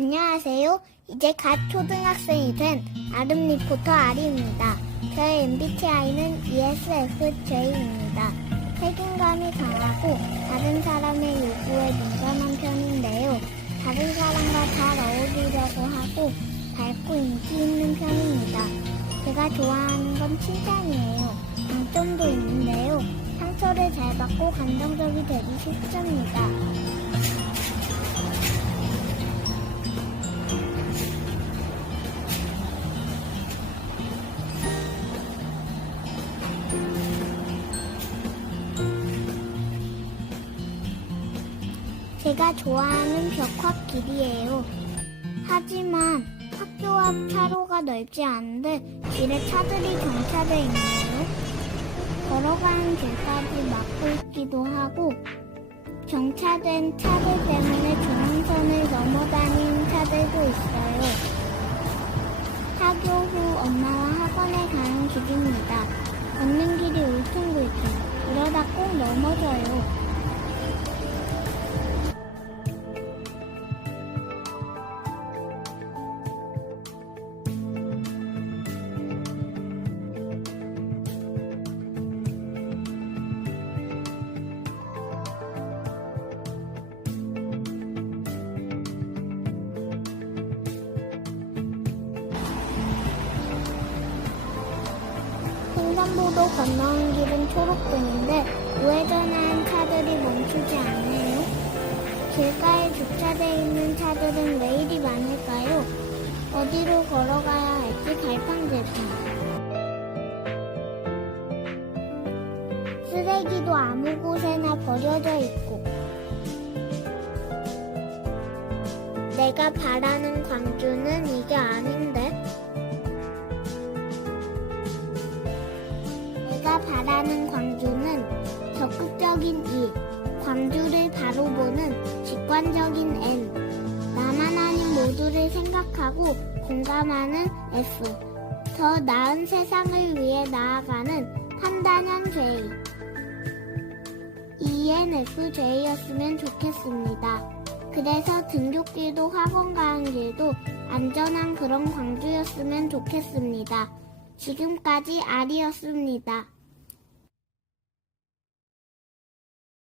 안녕하세요. 이제 갓 초등학생이 된 아름 리포터 아리입니다. 저의 MBTI는 ESFJ입니다. 책임감이 강하고 다른 사람의 요구에 민감한 편인데요. 다른 사람과 잘 어울리려고 하고 밝고 인기 있는 편입니다. 제가 좋아하는 건 칭찬이에요. 장점도 있는데요. 상처를 잘 받고 감정적이 되기 쉽습니다. 제가 좋아하는 벽화 길이에요. 하지만 학교 앞 차로가 넓지 않은데 길에 차들이 경차돼 있네요. 걸어가는 길까지 막고 있기도 하고 경차된 차들 때문에 중앙선을 넘어다니 횡단보도 건너는 길은 초록등인데 우회전하는 차들이 멈추지 않네요. 길가에 주차되어 있는 차들은 왜 이리 많을까요? 어디로 걸어가야 할지 갈팡질팡. 쓰레기도 아무 곳에나 버려져 있고 내가 바라는 광주는 이게 아닌데 바라는 광주는 적극적인 E, 광주를 바로 보는 직관적인 N, 나만 아닌 모두를 생각하고 공감하는 F, 더 나은 세상을 위해 나아가는 판단형 J. ENFJ였으면 좋겠습니다. 그래서 등굣길도 학원 가는 길도 안전한 그런 광주였으면 좋겠습니다. 지금까지 아리였습니다.